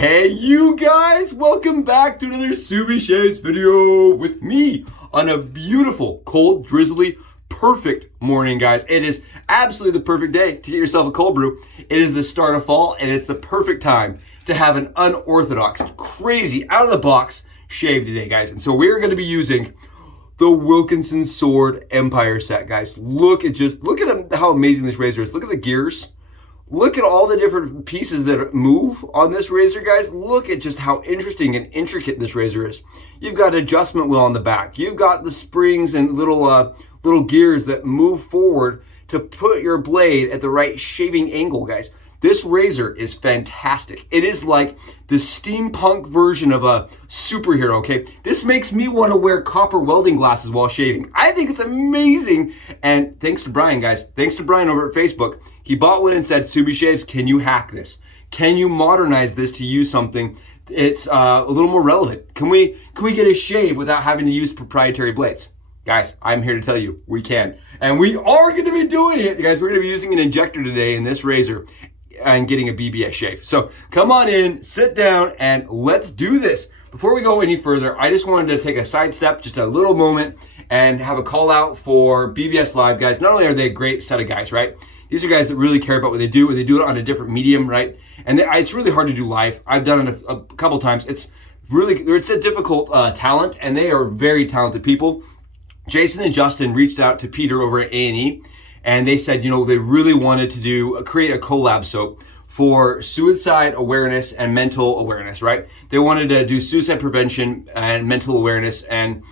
Hey you guys, welcome back to another Subi Shaves video with me on a beautiful, cold, drizzly, perfect morning, guys. It is absolutely the perfect day to get yourself a cold brew. It is the start of fall and it's the perfect time to have an unorthodox, crazy, out of the box shave today, guys. And so we're going to be using the Wilkinson Sword Empire set, guys. Look at how amazing this razor is. Look at the gears. Look at all the different pieces that move on this razor, guys. Look at just how interesting and intricate this razor is. You've got an adjustment wheel on the back. You've got the springs and little gears that move forward to put your blade at the right shaving angle, guys. This razor is fantastic. It is like the steampunk version of a superhero, okay? This makes me want to wear copper welding glasses while shaving. I think it's amazing. And thanks to Brian, guys. Thanks to Brian over at Facebook. He bought one and said, Subi Shaves, can you hack this? Can you modernize this to use something it's a little more relevant? Can we get a shave without having to use proprietary blades? Guys, I'm here to tell you, we can. And we are going to be doing it. Guys, we're going to be using an injector today in this razor and getting a BBS shave. So come on in, sit down, and let's do this. Before we go any further, I just wanted to take a sidestep, just a little moment, and have a call out for BBS Live, guys. Not only are they a great set of guys, right? These are guys that really care about what they do, and they do it on a different medium, right? And it's really hard to do live. I've done it a couple times. It's a difficult talent, and they are very talented people. Jason and Justin reached out to Peter over at A&E, and they said, you know, they really wanted to create a collab soap for suicide awareness and mental awareness, right? They wanted to do suicide prevention and mental awareness, and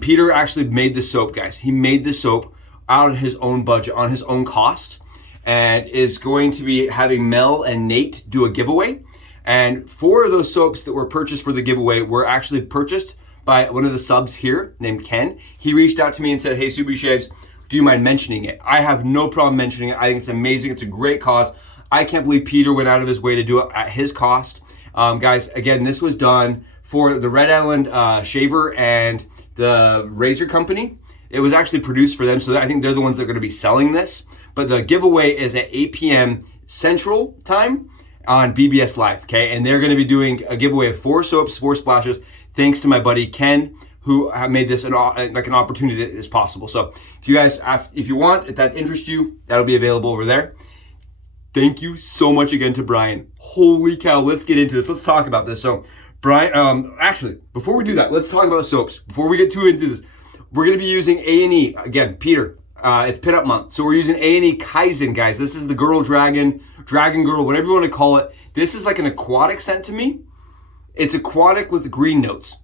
Peter actually made the soap, guys. He made the soap out of his own budget, on his own cost, and is going to be having Mel and Nate do a giveaway. And 4 of those soaps that were purchased for the giveaway were actually purchased by one of the subs here named Ken. He reached out to me and said, hey, Subi Shaves, do you mind mentioning it? I have no problem mentioning it. I think it's amazing. It's a great cause. I can't believe Peter went out of his way to do it at his cost. Guys, again, this was done for the Red Island Shaver and the Razor Company. It was actually produced for them, so I think they're the ones that are going to be selling this. But the giveaway is at 8 p.m. Central Time on BBS Live, okay? And they're going to be doing a giveaway of 4 soaps, 4 splashes, thanks to my buddy Ken, who have made this an opportunity that is possible. So if you guys, if you want, if that interests you, that'll be available over there. Thank you so much again to Brian. Holy cow, let's get into this. Let's talk about this. So Brian, actually, before we do that, let's talk about soaps. Before we get too into this, we're going to be using A&E. Again, Peter, it's Pit Up Month. So we're using A&E Kaizen, guys. This is the girl dragon girl, whatever you want to call it. This is like an aquatic scent to me. It's aquatic with green notes.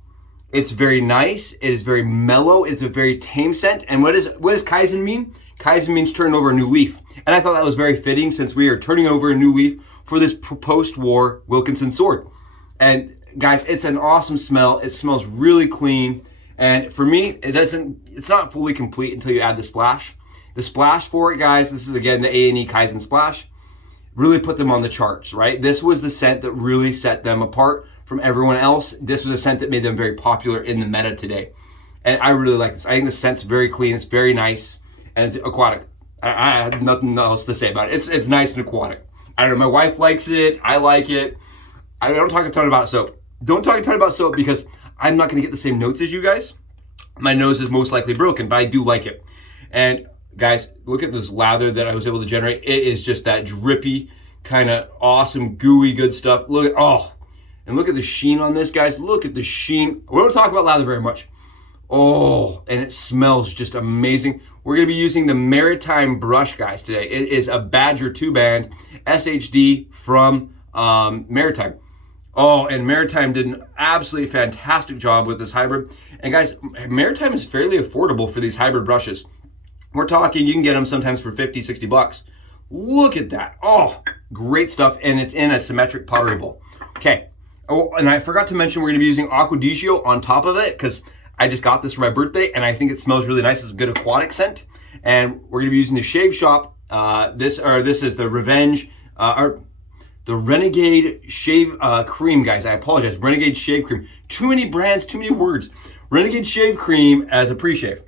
It's very nice. It is very mellow. It's a very tame scent. And what does Kaizen mean? Kaizen means turning over a new leaf. And I thought that was very fitting since we are turning over a new leaf for this post-war Wilkinson sword. And guys, it's an awesome smell. It smells really clean. And for me, it's not fully complete until you add the splash. The splash for it, guys, this is again the A&E Kaizen splash, really put them on the charts, right? This was the scent that really set them apart from everyone else. This was a scent that made them very popular in the meta today. And I really like this. I think the scent's very clean, it's very nice, and it's aquatic. I have nothing else to say about it. It's nice and aquatic. I don't know, my wife likes it, I like it. I don't talk a ton about soap. Don't talk a ton about soap because I'm not gonna get the same notes as you guys. My nose is most likely broken, but I do like it. And guys, look at this lather that I was able to generate. It is just that drippy, kind of awesome, gooey, good stuff. Look at, and look at the sheen on this, guys. Look at the sheen. We don't talk about lather very much. Oh, and it smells just amazing. We're gonna be using the Maritime brush, guys, today. It is a Badger 2-band SHD from Maritime. Oh, and Maritime did an absolutely fantastic job with this hybrid. And guys, Maritime is fairly affordable for these hybrid brushes. We're talking, you can get them sometimes for 50, 60 bucks. Look at that. Oh, great stuff. And it's in a symmetric pottery bowl. Okay. Oh, and I forgot to mention we're going to be using Acqua Di Gio on top of it because I just got this for my birthday and I think it smells really nice. It's a good aquatic scent. And we're going to be using the Shave Shop. This is the the Renegade Shave Cream, guys. I apologize. Renegade Shave Cream. Too many brands, too many words. Renegade Shave Cream as a pre-shave.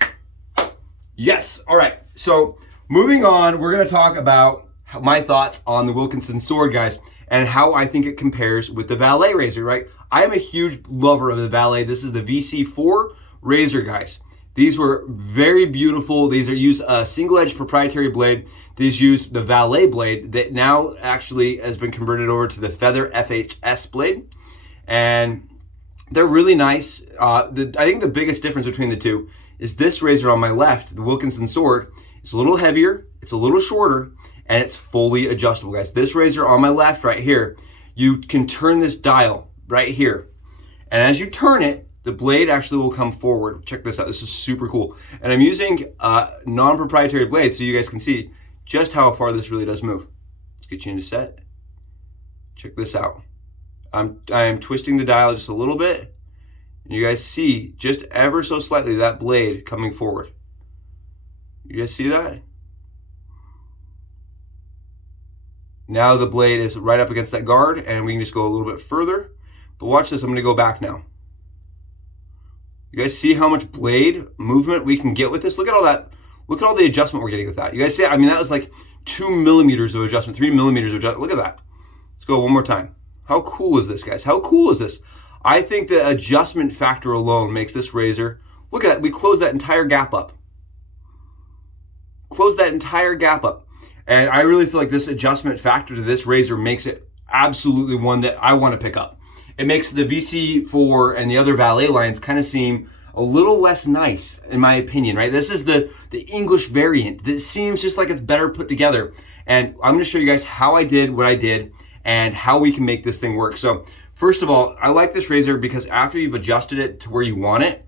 Yes. All right. So moving on, we're going to talk about my thoughts on the Wilkinson sword, guys. and how I think it compares with the Valet razor, right? I am a huge lover of the Valet. This is the VC4 razor, guys. These were very beautiful. These are used a single-edged proprietary blade. These use the Valet blade that now actually has been converted over to the Feather FHS blade. And they're really nice. I think the biggest difference between the two is this razor on my left, the Wilkinson sword, is a little heavier, it's a little shorter, and it's fully adjustable, guys. This razor on my left right here, you can turn this dial right here. And as you turn it, the blade actually will come forward. Check this out, this is super cool. And I'm using a non-proprietary blade so you guys can see just how far this really does move. Let's get you into set. Check this out. I am twisting the dial just a little bit, and you guys see just ever so slightly that blade coming forward. You guys see that? Now the blade is right up against that guard, and we can just go a little bit further. But watch this, I'm gonna go back now. You guys see how much blade movement we can get with this? Look at all that, look at all the adjustment we're getting with that. You guys see, I mean, that was like 2 millimeters of adjustment, 3 millimeters of adjustment. Look at that. Let's go one more time. How cool is this, guys? How cool is this? I think the adjustment factor alone makes this razor, look at that, we closed that entire gap up. Close that entire gap up. And I really feel like this adjustment factor to this razor makes it absolutely one that I want to pick up. It makes the VC4 and the other Valet lines kind of seem a little less nice, in my opinion, right? This is the English variant that seems just like it's better put together. And I'm going to show you guys how I did what I did and how we can make this thing work. So first of all, I like this razor because after you've adjusted it to where you want it,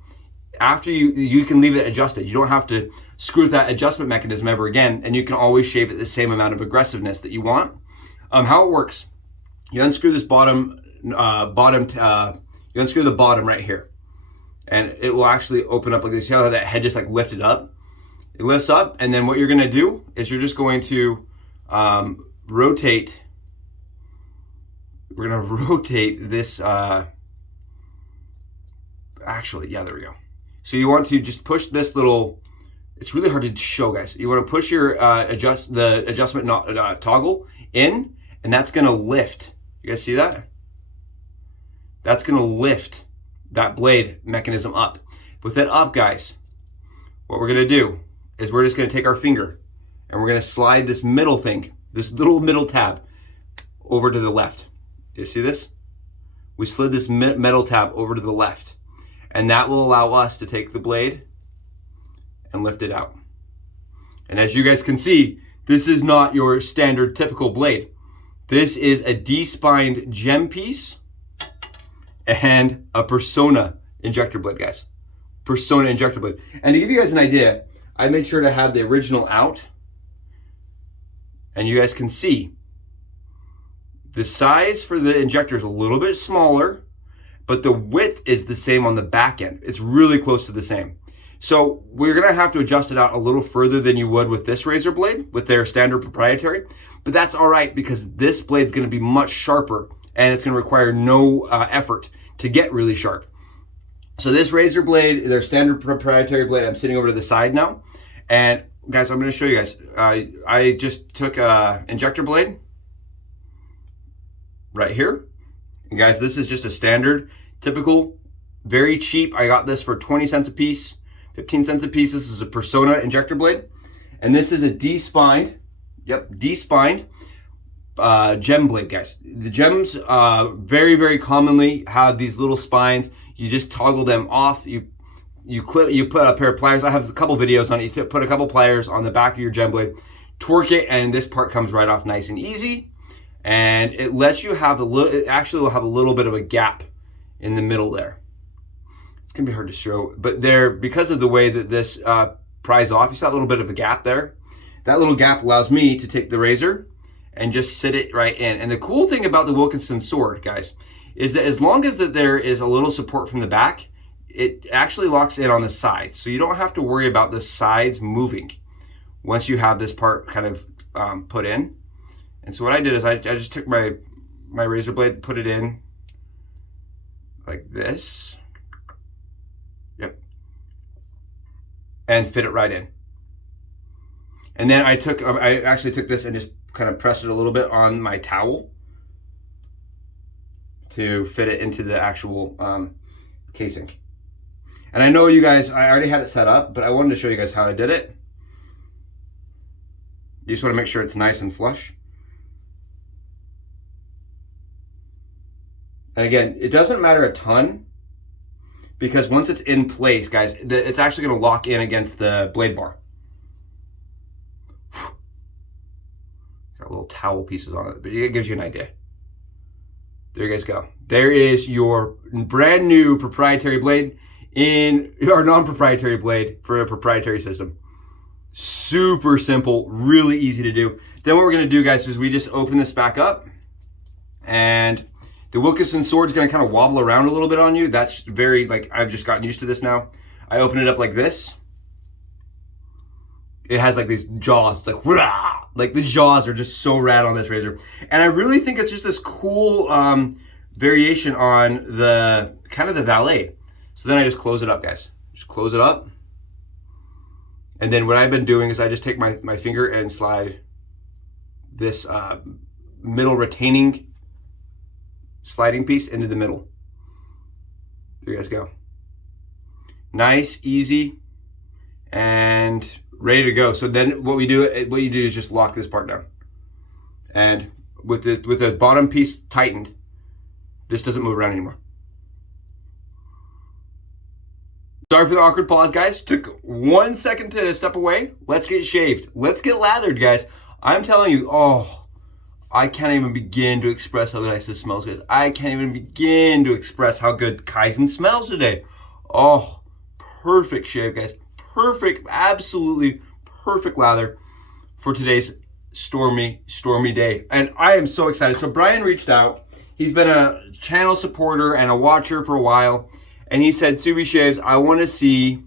after you can leave it adjusted. You don't have to screw with that adjustment mechanism ever again, and you can always shave it the same amount of aggressiveness that you want. How it works, you unscrew this you unscrew the bottom right here, and it will actually open up like this. See how that head just like lifted up? It lifts up, and then what you're gonna do is you're just going to rotate. We're gonna rotate this, actually, yeah, there we go. So you want to just push this little, it's really hard to show, guys. You want to push your adjustment toggle in, and that's gonna lift. You guys see that? That's gonna lift that blade mechanism up. With it up, guys, what we're gonna do is we're just gonna take our finger and we're gonna slide this middle thing, this little middle tab, over to the left. Do you see this? We slid this metal tab over to the left, and that will allow us to take the blade and lift it out. And as you guys can see, this is not your standard typical blade. This is a D-spined gem piece and a Personna injector blade, guys. Personna injector blade. And to give you guys an idea, I made sure to have the original out, and you guys can see the size for the injector is a little bit smaller, but the width is the same on the back end. It's really close to the same. So we're gonna have to adjust it out a little further than you would with this razor blade, with their standard proprietary, but that's all right because this blade's gonna be much sharper and it's gonna require no effort to get really sharp. So this razor blade, their standard proprietary blade, I'm sitting over to the side now. And guys, I'm gonna show you guys. I just took a injector blade right here. And guys, this is just a standard, typical, very cheap. I got this for 20 cents a piece, 15 cents a piece. This is a Personna injector blade. And this is a D-spined, D-spined gem blade, guys. The gems very, very commonly have these little spines. You just toggle them off. You put a pair of pliers. I have a couple videos on it. You put a couple pliers on the back of your gem blade, torque it, and this part comes right off nice and easy. And it lets you have it actually will have a little bit of a gap in the middle there. It's gonna be hard to show, but because of the way that this pries off, you see that little bit of a gap there? That little gap allows me to take the razor and just sit it right in. And the cool thing about the Wilkinson sword, guys, is that as long as that there is a little support from the back, it actually locks in on the sides. So you don't have to worry about the sides moving once you have this part kind of put in. And so what I did is I just took my razor blade, put it in like this. Yep. And fit it right in. And then I actually took this and just kind of pressed it a little bit on my towel. to fit it into the actual casing. And I know you guys, I already had it set up, but I wanted to show you guys how I did it. You just want to make sure it's nice and flush. And again, it doesn't matter a ton, because once it's in place, guys, it's actually going to lock in against the blade bar. Got little towel pieces on it, but it gives you an idea. There you guys go. There is your brand new proprietary blade in our non-proprietary blade for a proprietary system. Super simple, really easy to do. Then what we're going to do, guys, is we just open this back up, and the Wilkinson sword is going to kind of wobble around a little bit on you. That's very, like, I've just gotten used to this now. I open it up like this. It has like these jaws, it's like the jaws are just so rad on this razor. And I really think it's just this cool variation on the kind of the valet. So then I just close it up, guys. Just close it up. And then what I've been doing is I just take my finger and slide this middle retaining sliding piece into the middle. There you guys go. Nice, easy, and ready to go. So then what you do is just lock this part down. And with the bottom piece tightened, this doesn't move around anymore. Sorry for the awkward pause, guys. Took 1 second to step away. Let's get shaved. Let's get lathered, guys. I'm telling you, oh, I can't even begin to express how nice this smells, guys. I can't even begin to express how good Kaizen smells today. Oh, perfect shave, guys. Perfect, absolutely perfect lather for today's stormy day. And I am so excited. So Brian reached out. He's been a channel supporter and a watcher for a while. And he said, Subi Shaves, I want to see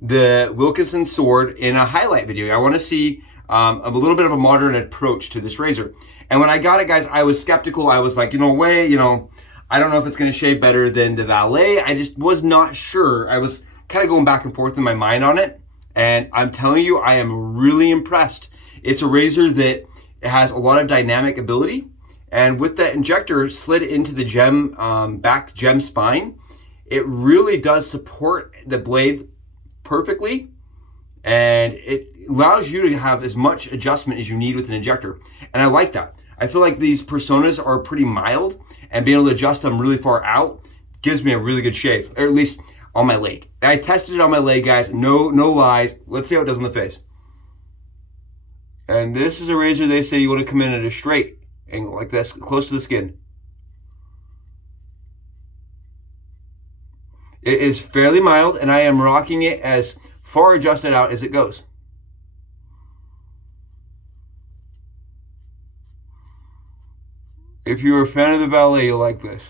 the Wilkinson sword in a highlight video. I want to see a little bit of a modern approach to this razor. And when I got it, guys, I was skeptical. I was like, I don't know if it's going to shave better than the Valet. I just was not sure. I was kind of going back and forth in my mind on it. And I'm telling you, I am really impressed. It's a razor that has a lot of dynamic ability. And with that injector slid into the back gem spine, it really does support the blade perfectly. And it allows you to have as much adjustment as you need with an injector. And I like that. I feel like these Personas are pretty mild, and being able to adjust them really far out gives me a really good shave, or at least on my leg. I tested it on my leg, guys. No lies. Let's see how it does on the face. And this is a razor they say you want to come in at a straight angle like this, close to the skin. It is fairly mild, and I am rocking it as far adjusted out as it goes. If you're a fan of the Valet, you'll like this.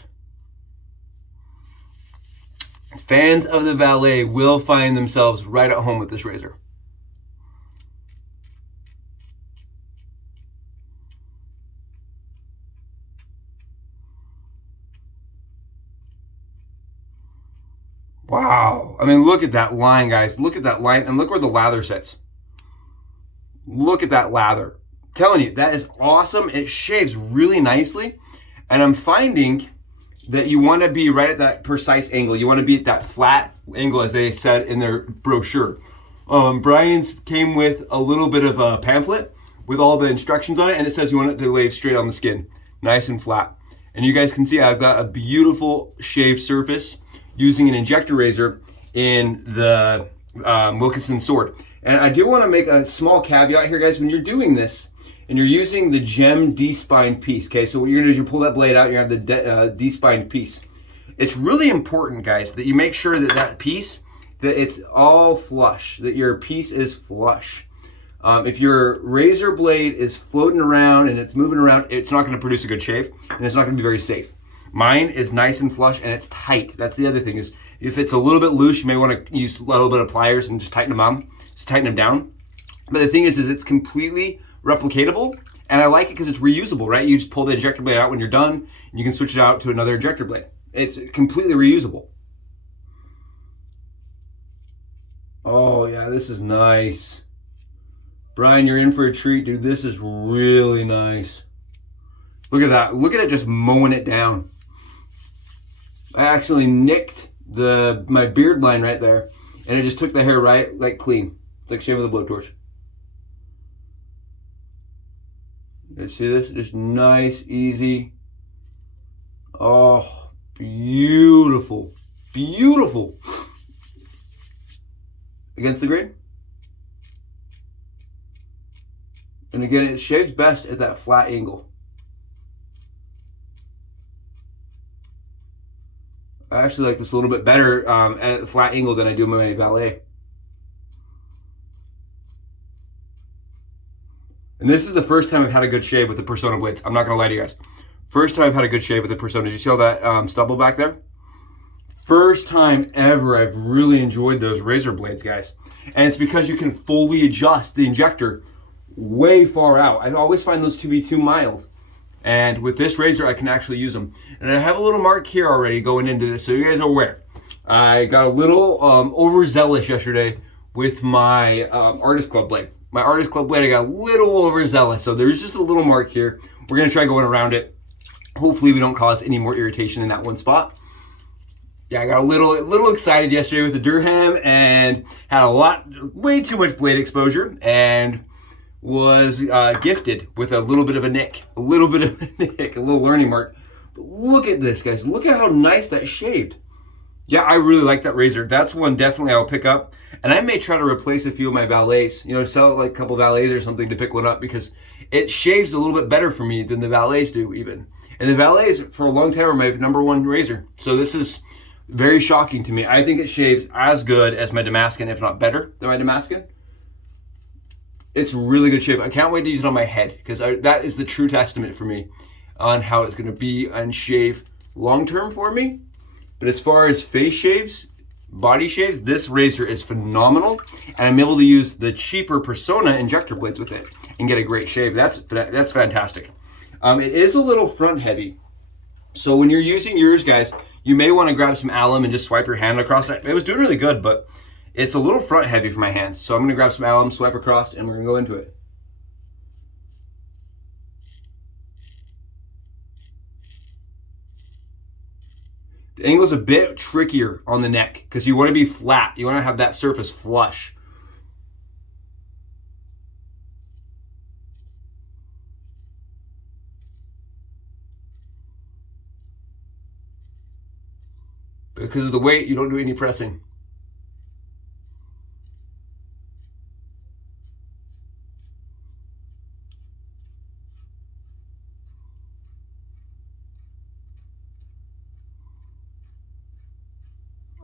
Fans of the Valet will find themselves right at home with this razor. Wow. I mean, look at that line, guys. Look at that line, and look where the lather sits. Look at that lather. I'm telling you, that is awesome. It shaves really nicely, and I'm finding that you want to be right at that precise angle. You want to be at that flat angle, as they said in their brochure. Brian's came with a little bit of a pamphlet with all the instructions on it, and it says you want it to lay straight on the skin, nice and flat. And you guys can see I've got a beautiful shaved surface using an injector razor in the Wilkinson sword. And I do want to make a small caveat here, guys. When you're doing this and you're using the gem D-spine piece, okay, so what you're gonna do is you pull that blade out, you have the D-spine piece. It's really important, guys, that you make sure that that piece, that it's all flush, that your piece is flush. If your razor blade is floating around and it's moving around, it's not gonna produce a good shave, and it's not gonna be very safe. Mine is nice and flush, and it's tight. That's the other thing, is if it's a little bit loose, you may want to use a little bit of pliers and just tighten them down. But the thing is it's completely replicatable, and I like it because it's reusable, right? You just pull the injector blade out when you're done, and you can switch it out to another injector blade. It's completely reusable. Oh yeah, this is nice. Brian, you're in for a treat, dude. This is really nice. Look at that. Look at it just mowing it down. I actually nicked my beard line right there, and it just took the hair right, like clean. It's like shaving with a blowtorch. You see this? Just nice, easy. Oh, beautiful, beautiful. Against the grain. And again, it shaves best at that flat angle. I actually like this a little bit better at a flat angle than I do my ballet. And this is the first time I've had a good shave with the Personna blades. I'm not gonna lie to you guys. First time I've had a good shave with the Personna. Did you see all that stubble back there? First time ever I've really enjoyed those razor blades, guys. And it's because you can fully adjust the injector way far out. I always find those to be too mild. And with this razor, I can actually use them. And I have a little mark here already going into this, so you guys are aware. I got a little overzealous yesterday with my Artist Club blade. My Artist Club blade, I got a little overzealous, so there's just a little mark here. We're gonna try going around it. Hopefully we don't cause any more irritation in that one spot. Yeah, I got a little excited yesterday with the Durham and had way too much blade exposure, and was gifted with a little bit of a nick, a little learning mark. But look at this, guys. Look at how nice that shaved. Yeah, I really like that razor. That's one definitely I'll pick up. And I may try to replace a few of my valets, sell like a couple valets or something to pick one up, because it shaves a little bit better for me than the valets do even. And the valets for a long time are my #1 razor. So this is very shocking to me. I think it shaves as good as my Damascus, if not better than my Damascus. It's really good shave. I can't wait to use it on my head, because that is the true testament for me on how it's going to be and shave long term for me. But as far as face shaves, body shaves, this razor is phenomenal, and I'm able to use the cheaper Personna injector blades with it and get a great shave. That's fantastic. It is a little front heavy, so when you're using yours, guys, you may want to grab some alum and just swipe your hand across it. It was doing really good, but it's a little front heavy for my hands, so I'm going to grab some alum, swipe across, and we're going to go into it. The angle's a bit trickier on the neck because you want to be flat. You want to have that surface flush. Because of the weight, you don't do any pressing.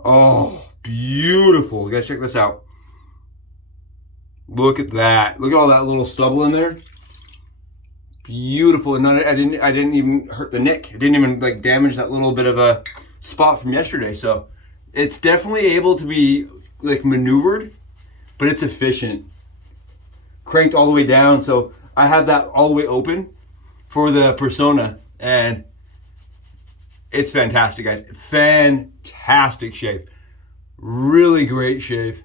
Oh, beautiful. You guys check this out. Look at that. Look at all that little stubble in there. Beautiful. And I didn't even hurt the nick. I didn't even like damage that little bit of a spot from yesterday. So it's definitely able to be like maneuvered, but it's efficient. Cranked all the way down. So I had that all the way open for the Personna, and it's fantastic, guys. Fantastic shave. Really great shave.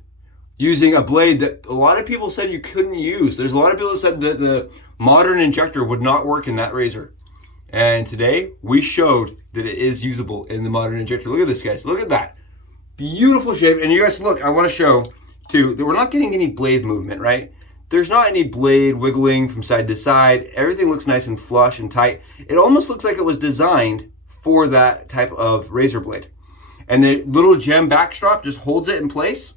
Using a blade that a lot of people said you couldn't use. There's a lot of people that said that the modern injector would not work in that razor. And today we showed that it is usable in the modern injector. Look at this, guys. Look at that. Beautiful shave. And you guys, look, I want to show too that we're not getting any blade movement, right? There's not any blade wiggling from side to side. Everything looks nice and flush and tight. It almost looks like it was designed for that type of razor blade. And the little gem backstrap just holds it in place.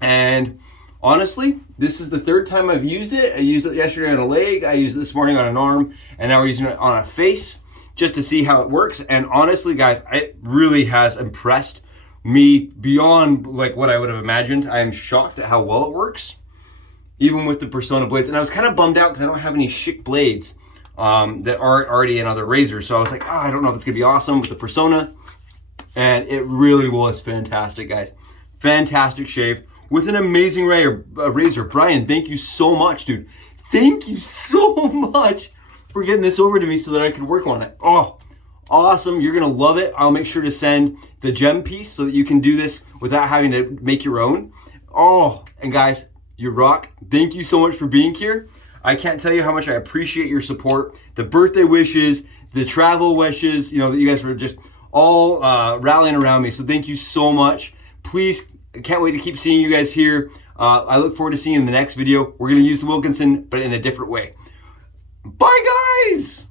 And honestly, this is the third time I've used it. I used it yesterday on a leg, I used it this morning on an arm, and now we're using it on a face just to see how it works. And honestly, guys, it really has impressed me beyond like what I would have imagined. I am shocked at how well it works, even with the Personna blades. And I was kind of bummed out because I don't have any chic blades that aren't already in other razors. So I was like, oh, I don't know if it's gonna be awesome with the Personna. And it really was fantastic, guys. Fantastic shave with an amazing razor. Brian, thank you so much, dude. Thank you so much for getting this over to me so that I could work on it. Oh, awesome. You're gonna love it. I'll make sure to send the gem piece so that you can do this without having to make your own. Oh, and guys, you rock. Thank you so much for being here. I can't tell you how much I appreciate your support, the birthday wishes, the travel wishes, that you guys were just all rallying around me. So thank you so much. Please, I can't wait to keep seeing you guys here. I look forward to seeing you in the next video. We're going to use the Wilkinson, but in a different way. Bye, guys!